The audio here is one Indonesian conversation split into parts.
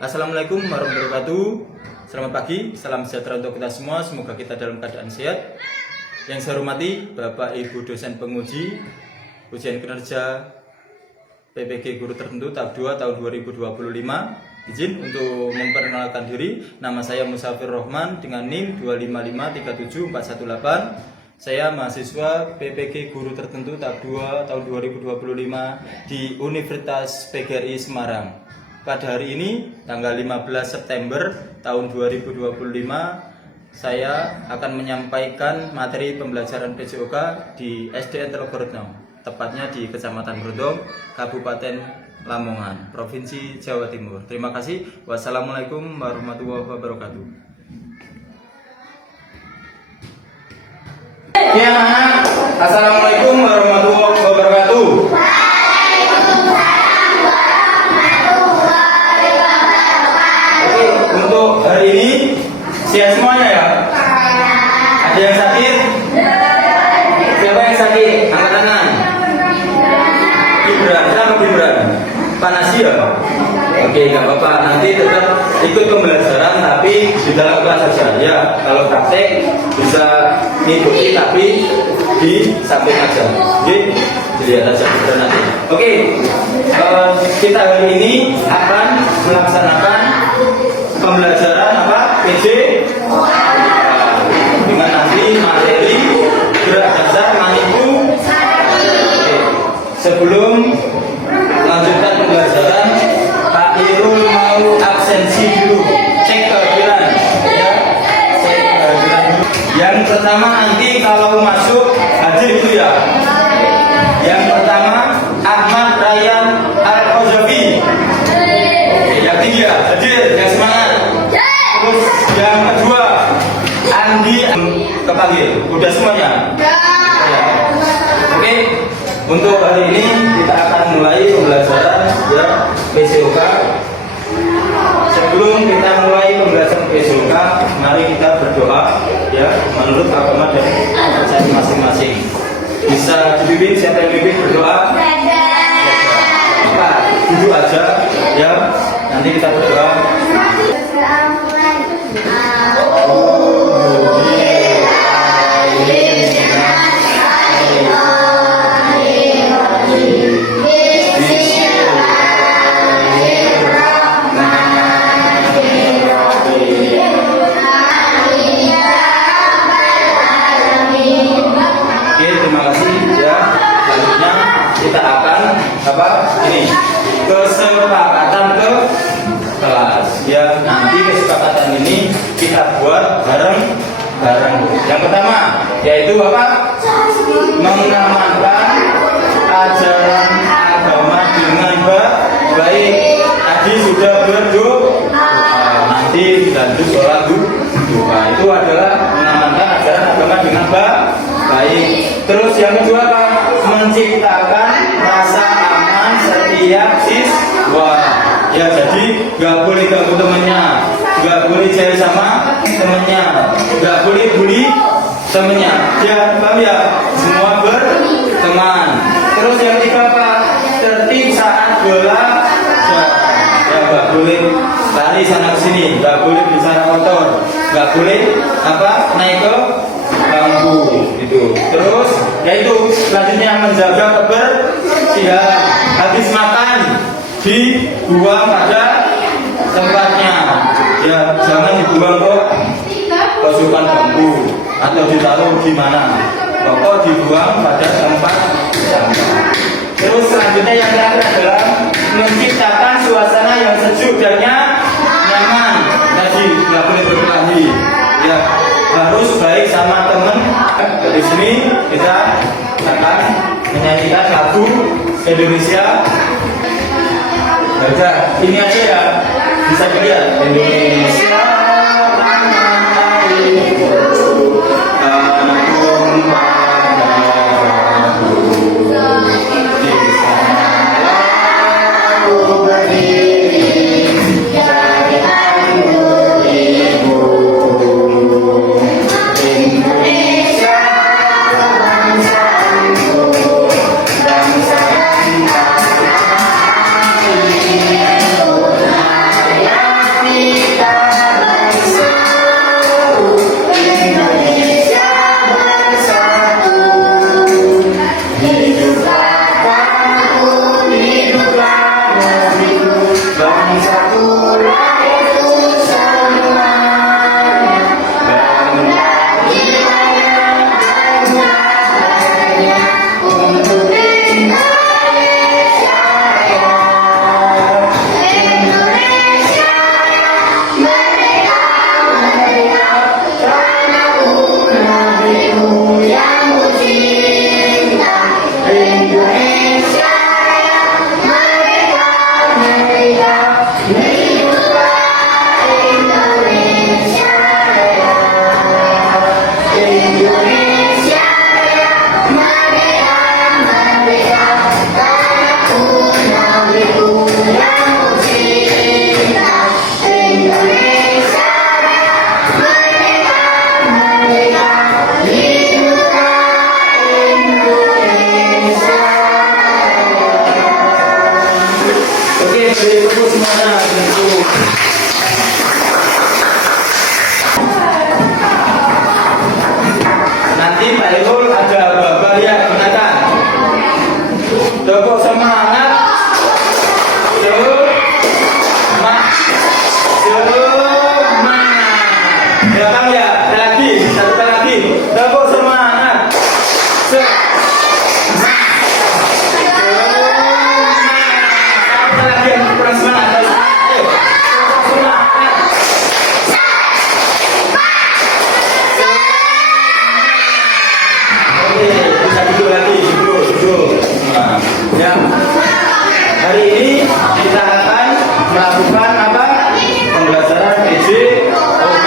Assalamualaikum warahmatullahi wabarakatuh. Selamat pagi, salam sejahtera untuk kita semua. Semoga kita dalam keadaan sehat. Yang saya hormati Bapak Ibu dosen penguji ujian kinerja PPG guru tertentu tahap 2 tahun 2025. Izin untuk memperkenalkan diri. Nama saya Musafir Rohman dengan NIM 255374118. Saya mahasiswa PPG guru tertentu tahap 2 tahun 2025 di Universitas PGRI Semarang. Pada hari ini, tanggal 15 September tahun 2025, saya akan menyampaikan materi pembelajaran PJOK di SDN Telogoretno, tepatnya di Kecamatan Brondong, Kabupaten Lamongan, Provinsi Jawa Timur. Terima kasih. Wassalamualaikum warahmatullahi wabarakatuh. Ya, assalamualaikum warahmatullahi wabarakatuh. Untuk hari ini siap semuanya ya? Ada yang sakit? Siapa yang sakit? Angkat tangan. Gibran, sama Gibran. Panas ya? Oke, nggak apa-apa. Nanti tetap ikut pembelajaran tapi di dalam kelas saja. Ya, kalau praktek bisa ngikuti tapi di samping aja. Oke, dilihat aja nanti. Oke, kita hari ini akan melaksanakan pembelajaran PJ dengan nanti materi gerak dasar manipu. Sebelum melanjutkan pembelajaran, Pak Irul mau absensi dulu, cek kehadiran ya, cek kehadiran dulu. Yang pertama nanti kalau masuk hadir itu ya. Yang pertama Ahmad Ryan Al-Qazafi. Yang tinggi ya, hadir, yang semangat. Terus yang kedua Andi kepanggil, udah semuanya? Ya. Oke, untuk hari ini kita akan mulai pembelajaran ya PJOK. Sebelum kita mulai pembelajaran PJOK, mari kita berdoa ya menurut agama dan kepercayaan masing-masing. Bisa dibimbing, siapa yang bimbing berdoa? Pak, duduk aja ya. Nanti kita berdoa. Kesepakatan ke kelas ya, nanti kesepakatan ini kita buat bareng-bareng. Yang pertama yaitu mengamalkan ajaran agama dengan baik. Tadi sudah berdoa, nanti dilanjut sholat duha. Itu adalah mengamalkan ajaran agama dengan baik. Terus yang kedua menciptakan rasa aman setiap siswa ya, jadi nggak boleh ganggu temennya, nggak boleh jahil sama temennya, nggak boleh bully temennya ya, paham ya? Semua berteman. Terus yang ketiga tertib saat belajar ya, nggak boleh lari sana kesini, nggak boleh bicara kotor, nggak boleh naik ke bangku gitu. Terus yaitu selanjutnya menjaga kebersihan. Habis makan dibuang pada tempatnya ya, jangan dibuang kok pojokan bangku atau ditaruh di mana, pokok dibuang pada tempat sampah. Terus selanjutnya yang terakhir adalah menciptakan suasana yang sejuk dan nyaman. Tadi nggak boleh berkelahi ya, harus baik sama teman. Dari sini kita akan menyanyikan lagu Indonesia. Baca ini aja ya, bisa dilihat Indonesia. Bangsa tepuk semuanya untuk. Nanti Pak Irul ada bapak ya, gunakan. Tepuk semangat. Ya Kang ya, lagi, satu kali lagi. Tepuk semangat. Ya, hari ini kita akan melakukan apa? Pembelajaran PJOK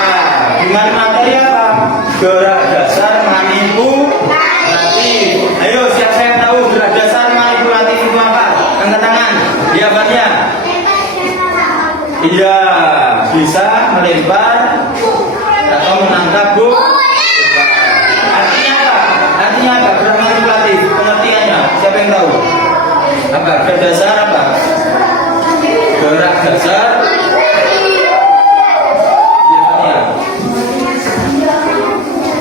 dengan materi apa? Gerak dasar manipulatif. Ayo, siapa yang tahu gerak dasar manipulatif itu apa? Angkat tangan. Jawabannya? Iya, bisa melempar atau menangkap bu. Artinya apa? Artinya apa? Gerak manipulatif. Pengertiannya? Siapa yang tahu? Apa? Gerak dasar apa? Gerak dasar.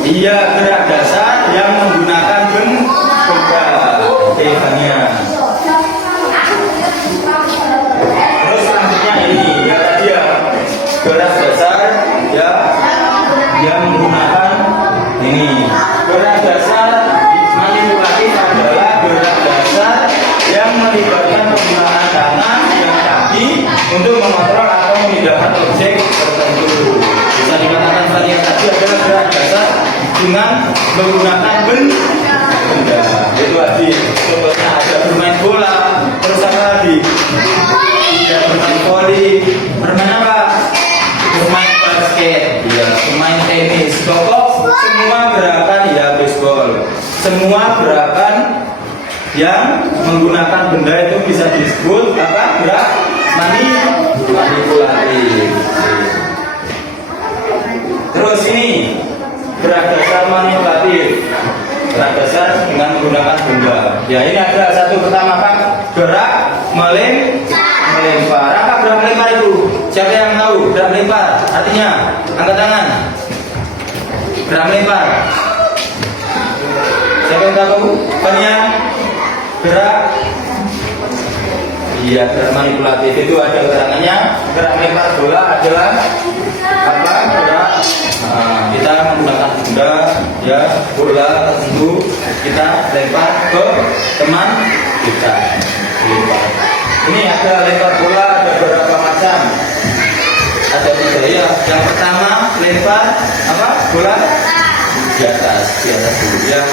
Iya, gerak dasar yang menggunakan benda. Tekannya. Terus selanjutnya ini ya tadi ya, gerak dasar ya yang menggunakan ini. Gerak dasar manipulatif adalah gerak dasar yang melibatkan penggunaan tangan yang kaki untuk mengontrol atau memindahkan objek tertentu. Bisa dikatakan tadi yang tadi adalah gerak dasar dengan menggunakan benda. Itu tadi contohnya ada bermain bola, terus apa lagi? Ada bermain voli, bermain apa? Bermain basket, ya, bermain tenis, pokok semua gerakan ya baseball. Semua gerakan yang menggunakan benda itu bisa disebut apa? Gerak manipulatif. Terus ini gerak dasar manipulatif. Gerak dasar dengan menggunakan benda. Ya ini ada satu pertama Pak. Gerak melempar. Apa gerak melempar itu? Siapa yang tahu? Gerak melempar artinya angkat tangan. Gerak melempar. Siapa yang tahu? Apanya? Gerak. Iya, gerak manipulatif itu ada keterangannya. Gerak melempar bola adalah apa? Gerak. Kita menggunakan benda ya, bola tertentu kita lempar ke teman kita. Lempar. Ini ada lempar bola, ada beberapa macam. Ada tiga ya. Yang pertama lempar apa? Bola di atas dulu ya,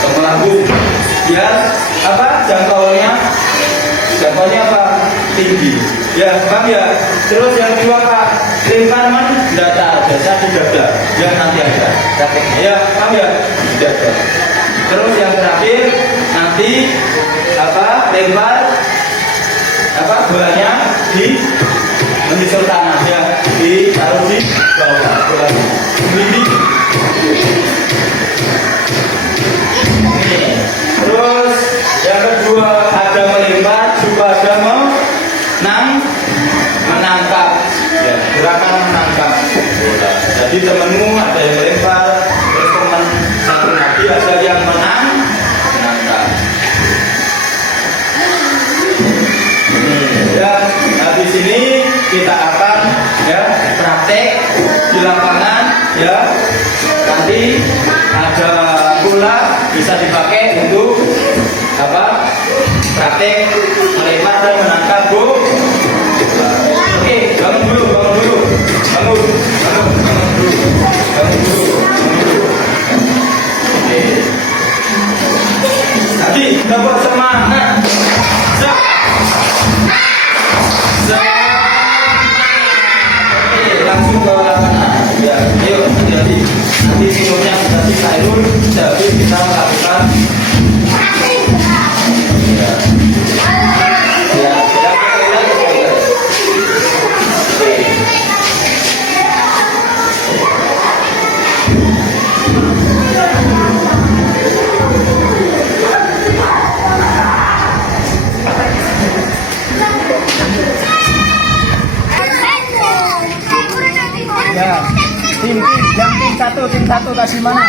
atau melambung. Biar apa? Jangkauannya apa? Tinggi. Ya, paham ya? Terus yang kedua Pak, lempar datar, dasar di dada. Yang nanti ada raketnya. Ya, paham ya? Dada. Terus yang terakhir nanti apa? Lempar apa? Bolanya di menyusul tanah ya, ditaruh di bawah bolanya. Ini. Terus yang kedua ada melempar, juga ada menangkap. Ya, gerakan menangkap bola. Jadi temenmu ada yang melempar, terus teman satu lagi ada yang menangkap. Ya, di sini kita akan ya praktek di lapangan ya. Nanti ada bola bisa dipakai untuk apa? Praktek melempar dan menangkap bu. Oke, bangun dulu. Oke. Nanti dapat semangat. Oke, langsung ke lapangan. Ya, ayo jadi nanti minumnya nanti sayur, jadi kita lakukan. tim satu tadi mana?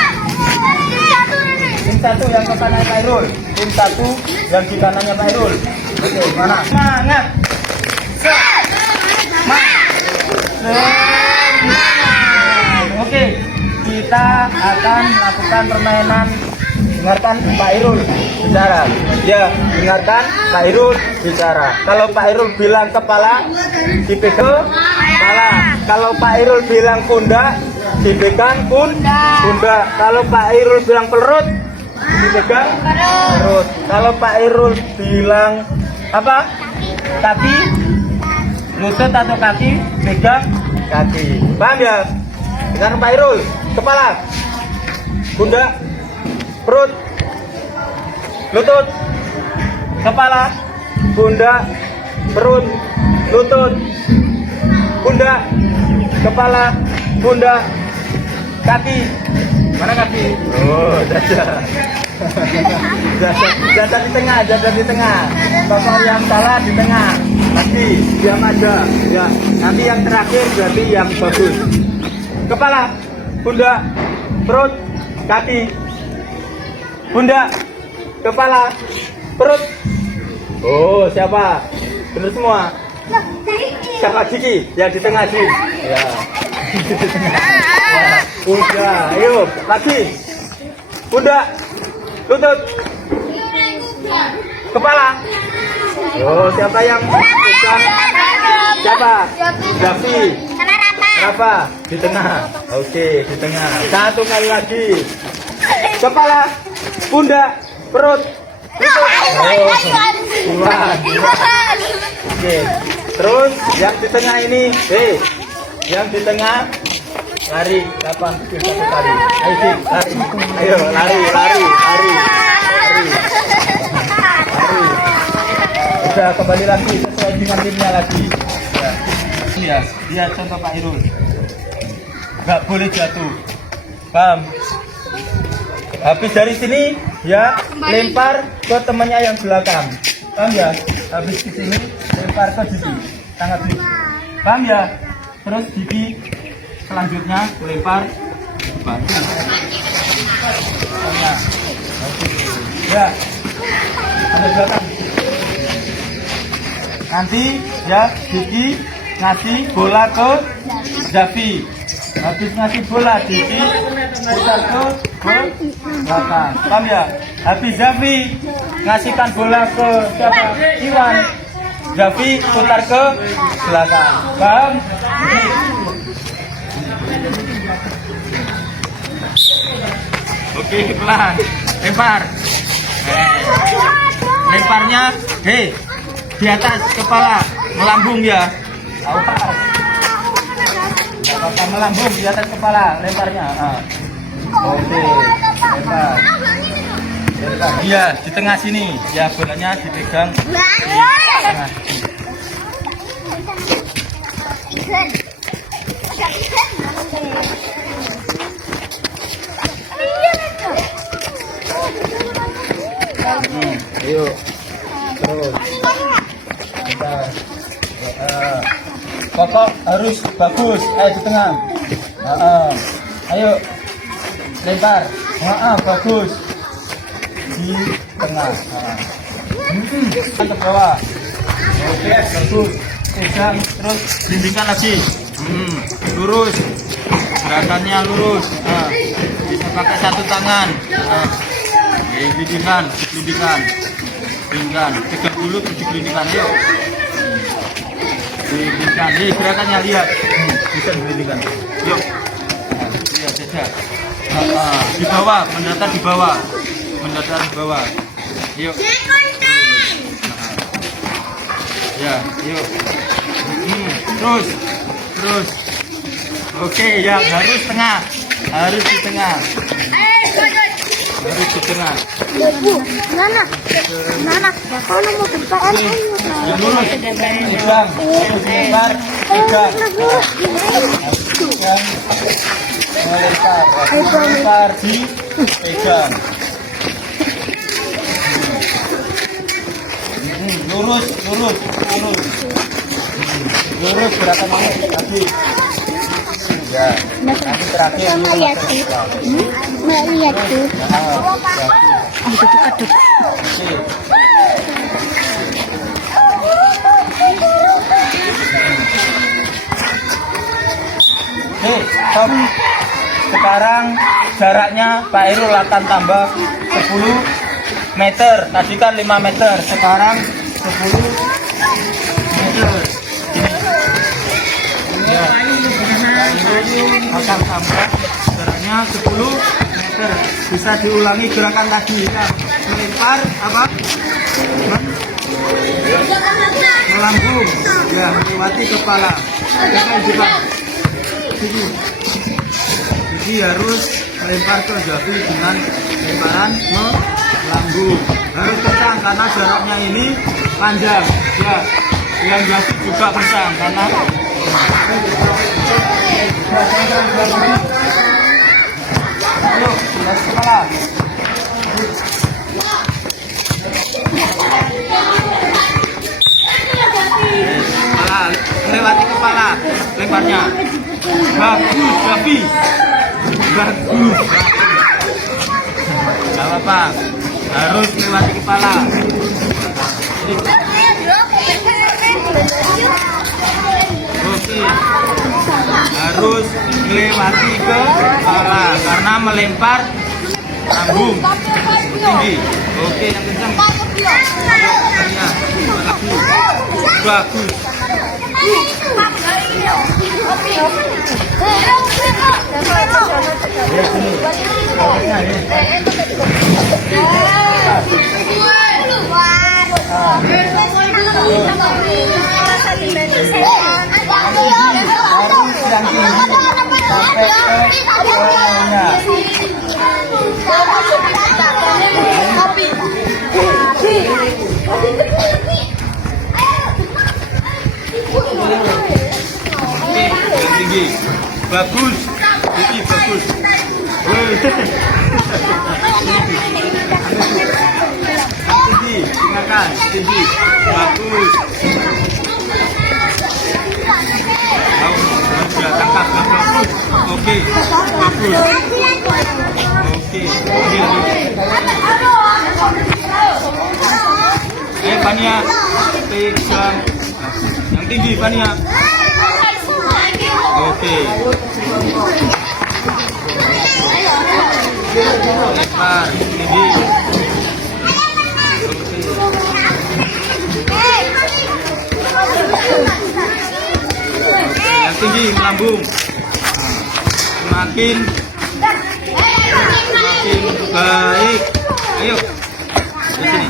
Tim satu yang ke kanan Pak Irul. Tim satu yang di kanannya Pak Irul. Oke, mana? Semangat. Oke, kita akan melakukan permainan. Dengarkan Pak Irul bicara. Ya, dengarkan Pak Irul bicara. Kalau Pak Irul bilang kepala, dipegang kepala. Kalau Pak Irul bilang pundak, dipegang pundak. Kalau Pak Irul bilang perut, dipegang perut. Kalau Pak Irul bilang apa? Kaki, lutut atau kaki, pegang kaki. Paham ya? Dengan Pak Irul, kepala, pundak, perut, lutut, kepala, pundak, perut, lutut, pundak, kepala, pundak, kaki. Mana kaki? Oh, dada. Dada di tengah, dada di tengah. Tokoh yang salah di tengah. Nanti diam aja. Ya, nanti yang terakhir berarti yang bagus. Kepala, pundak, perut, kaki. Pundak, kepala, perut. Oh, siapa? Benar semua. Siapa Gigi? Yang di tengah sih. Ya. Udah, ayo lagi. Pundak, lutut, kepala. Oh, siapa yang pegang? Siapa? Davi. Rafa di tengah. Oke, di tengah. Satu kali lagi. Kepala, pundak, perut, lutut. Oh, Iwan. Oke. Terus yang di tengah ini, yang di tengah lari 81 kali. Ayo, lari. Ayo, lari. Udah kembali lagi sesuai dengan timnya lagi. Ya, lihat contoh Pak Irul. Nggak boleh jatuh. Paham? Habis dari sini ya lempar ke temannya yang belakang. Paham ya? Habis di sini lempar ke Didi. Tangan Didi. Paham ya? Terus Didi selanjutnya lempar batu. Ya. Ada belakang. Nanti ya Didi ngasih bola ke Davi. Habis ngasih bola Didi putar ke belakang. Paham ya? Habis Davi ngasihkan bola ke siapa? Iwan. Davi putar ke belakang. Paham? Oke, pelan. Lempar. Lemparnya di atas kepala, melambung ya. Awas. Apakah melambung di atas kepala lemparnya? Oke, lempar. Iya, di tengah sini. Ya, bolanya dipegang di tengah. Ayo, terus. Pokok harus bagus. Di tengah. Ayo, lempar. Bagus. Di tengah. Ke bawah. Oke, bagus. Pegang, terus bimbingkan lagi. Lurus. Gerakannya lurus. Bisa pakai satu tangan. Bimbingan. Pegang dulu, digelindingkan. Yuk. Bimbingkan. Gerakannya lihat. Bisa digelindingkan. Yuk. Lihat saja. Di bawah, mendatar di bawah. Yuk. Ya, yuk. Terus. Oke, ya harus di tengah. Harus di tengah. Mana? Kalau mau berpaan Ya lurus. Pegang. Melempar di pegang. Lurus gerakan lagi. Ya. Nanti terakhir Sama ini lihat masuk tuh. Islam. Mau lihat tuh. Oke. Itu kaduk. Oke, stop. Sekarang jaraknya Pak Irul akan tambah 10 meter. Tadi kan 5 meter, sekarang 10 meter. Ya. Pak Irul akan tambah jaraknya 10 meter. Bisa diulangi gerakan tadi ya. Melempar apa? Melambung. Ya, melewati kepala. Jangan jebak. Jadi harus melempar ke Javi dengan lemparan melambung. Harus kencang karena jaraknya ini panjang. Ya, yang Javi juga kencang karena ayo, lihat kepala. Kepala, melewati kepala, lemparnya. Bagus, Javi. Bagus. Gak apa-apa. Harus melewati kepala. Oke. Harus melewati kepala karena melempar lambung tinggi. Oke, yang kencang. Bagus. Tinggi, bagus, tinggi, bagus. Tinggi, tinggalkan, tinggi, bagus. Sudah tangkap, bagus. Oke, bagus. Oke, Fania, pegang. Yang tinggi, Fania. Oke. Lempar tinggi. Yang tinggi melambung. Semakin baik. Ayo. Di sini.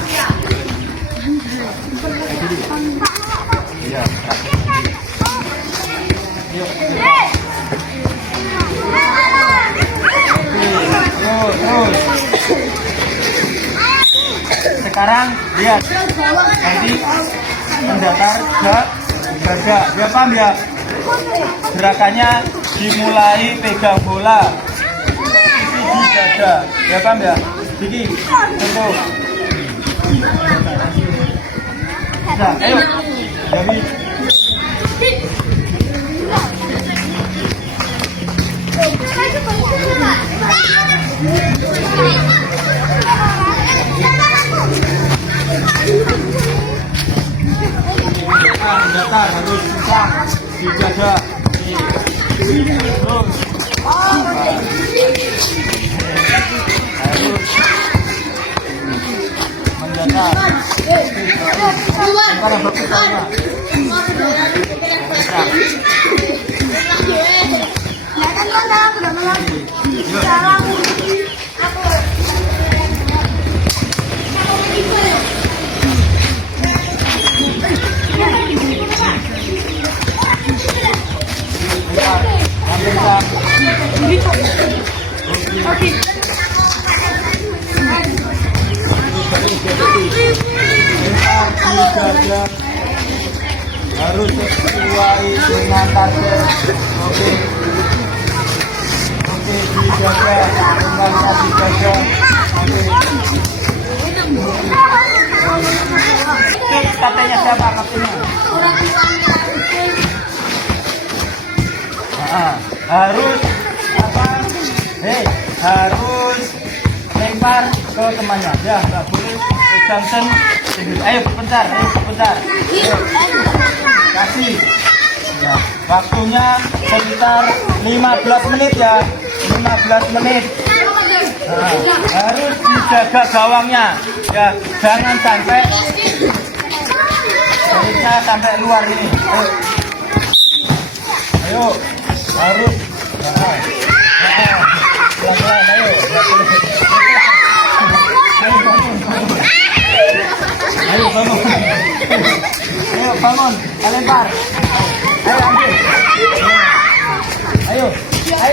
Ya. Yuk. Terus. Sekarang lihat. Nanti mendatar ke dada. Ya paham ya? Gerakannya dimulai pegang bola. Posisi di dada. Ya paham ya? Gigi. Sentuh. Nah, ayo. Jadi datar harus kencang di dada. Terus harus mendatar. Sekarang berputarnya. Harus sesuai dengan target. Oke, dijaga dengan kaki jaga. Oke, katanya siapa kaptennya? harus apa? Harus lempar ke temannya. Ya, nggak boleh pegang sendiri. Ayo sebentar. Ayo. Kasih. Ya, waktunya sekitar 15 menit ya. 15 menit. Nah, harus dijaga gawangnya. Ya, jangan sampai garisnya sampai luar ini. Ayo. Harus. Pelan-pelan, ayo. Ayo bangun. Ayo bangun, lempar. Ayo ambil. Ayo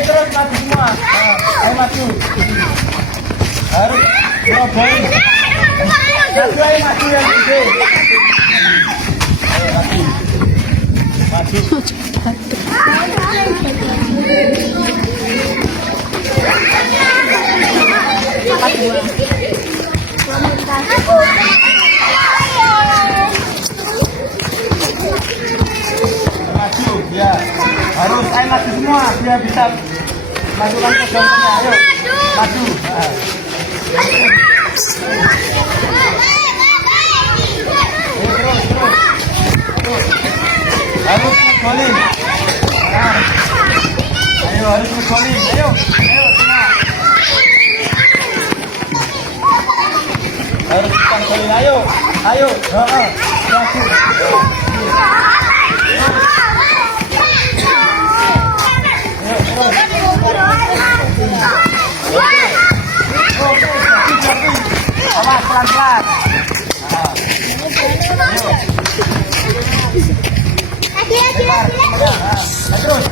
terus maju semua. Ayo maju. Harus cobain. Ayo maju yang gede. Ayo maju. Maju ya, harus maju semua biar bisa masukkan ke gantungnya. Ayo maju. Terus harus ngegolin. Ayo harus ngegolin. Ayo semua harus ngegolin. Ayo awas pelan-pelan. Terus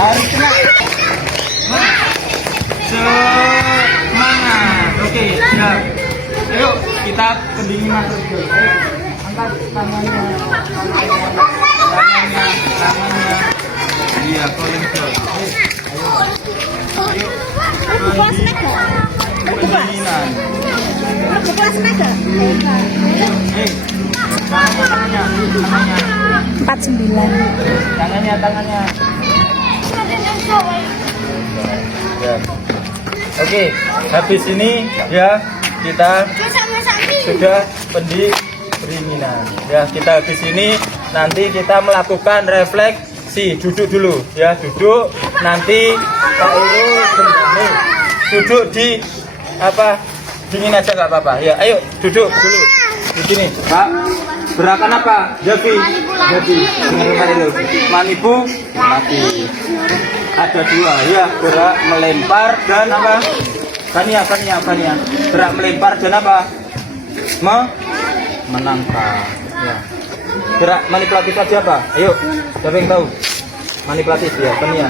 harus kena. Semangat. Oke, siap. Ayo kita pendinginan terus. Ayo angkat tangannya. Iya, koleng terus. Ayo. Pendinginan. Tangannya. 49. Tangannya. Ya. Oke, habis ini ya kita sudah pendinginan. Ya, kita habis ini nanti kita melakukan refleksi. Duduk dulu ya, duduk. Nanti Pak Irul duduk di apa? Dingin aja nggak apa-apa. Ya, ayo duduk dulu di sini, Pak. Gerakan apa? Jadi. Manipu mati. Ada dua ya, gerak melempar dan apa? Fania. Gerak melempar dan apa? Menangkap. Ya. Gerak manipulatif tadi apa? Ayo, siapa yang tahu? Manipulatif ya, Fania.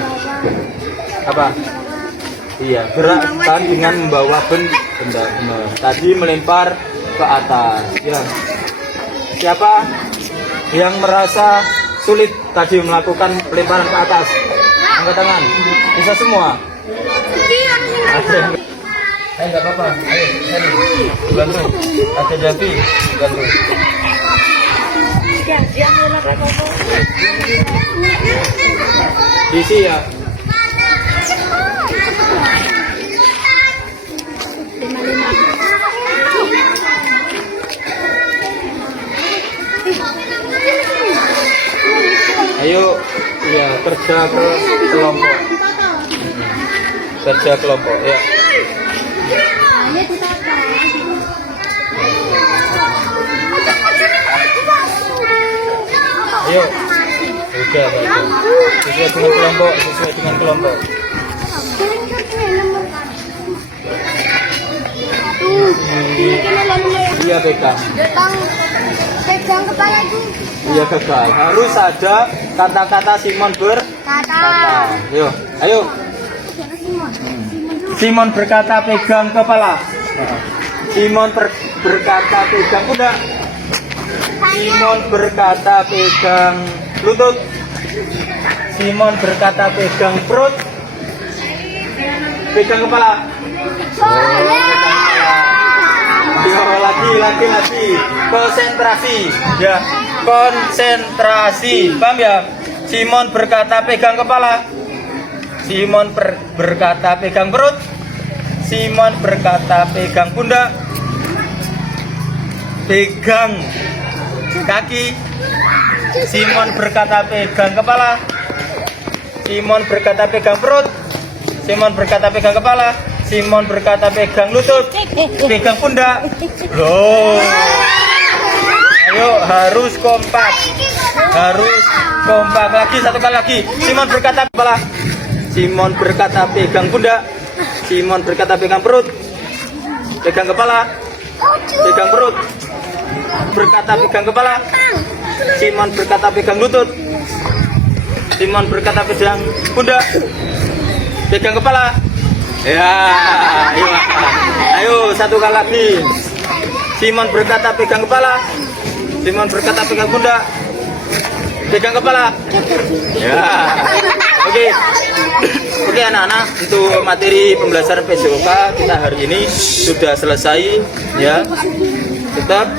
Apa? Iya, gerakkan dengan membawa benda. Tadi melempar ke atas. Ya. Siapa yang merasa sulit tadi melakukan pelemparan ke atas? Angkat tangan. Bisa semua? Ada. Enggak apa-apa. Ayo, sini. Bantu. Ada Javi. Bantu. Diisi ya. Ayo, ya kerja ke kelompok. Kerja kelompok, ya. Ayo, udah bagus. Sesuai dengan kelompok. Iya pegang. Pegang kepala itu. Iya gagal. Harus ada kata-kata Simon berkata. Ayo, ayo. Simon berkata pegang kepala. Simon berkata pegang pundak. Simon berkata pegang lutut. Simon berkata pegang perut. Pegang kepala. Yo, lagi. Konsentrasi. Ya, konsentrasi. Paham ya? Simon berkata pegang kepala. Simon berkata pegang perut. Simon berkata pegang pundak. Pegang kaki. Simon berkata pegang kepala. Simon berkata pegang perut. Simon berkata pegang kepala. Simon berkata pegang lutut. Pegang pundak. Loh. Ayo, harus kompak. Harus kompak. Lagi, satu kali lagi. Simon berkata kepala. Simon berkata pegang pundak. Simon berkata pegang perut. Pegang kepala. Pegang perut. Berkata pegang kepala. Simon berkata pegang lutut. Simon berkata pegang pundak. Pegang kepala. Ya, ayo satu kali lagi. Simon berkata pegang kepala. Simon berkata pegang pundak. Pegang kepala. Ya. Oke anak-anak, untuk materi pembelajaran PJOK kita hari ini sudah selesai ya. Tetap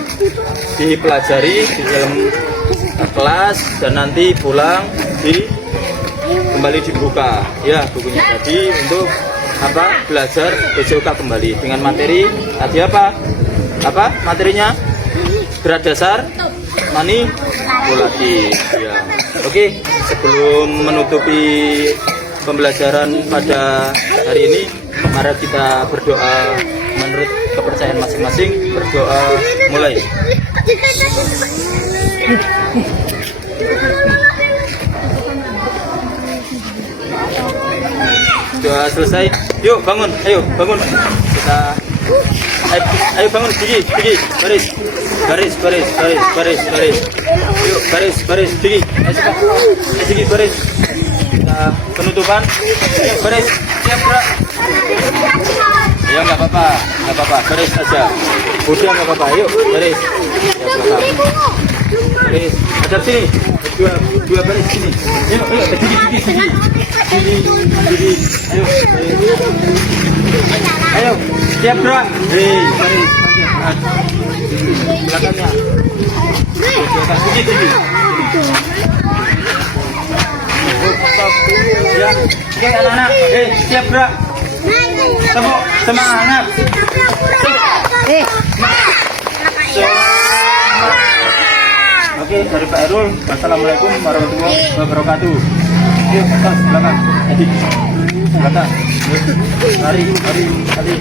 dipelajari di dalam kelas dan nanti pulang kembali dibuka ya bukunya tadi untuk belajar PJOK kembali dengan materi tadi apa materinya berat dasar manipulatif ya. Oke, sebelum menutupi pembelajaran pada hari ini, mari kita berdoa menurut kepercayaan masing-masing. Berdoa mulai. Doa selesai. Yuk bangun, ayo bangun. Kita ayo bangun, Digi, baris. Yuk baris, Digi. Ayo Digi, baris. Kita penutupan. Yuk baris, siap gerak. Ya nggak apa-apa, baris saja. Udah nggak apa-apa, yuk baris. Baris, hadap sini. Dua baris sini. Yuk, Digi. Ayo, siap gerak. Baris. Belakangnya. Digi. Stop. Ya. Oke anak-anak. Siap gerak. Semangat. Oke, dari Pak Erul. Assalamualaikum warahmatullahi wabarakatuh. Yuk, stop, belakang. Belakang. Mari. Aduh.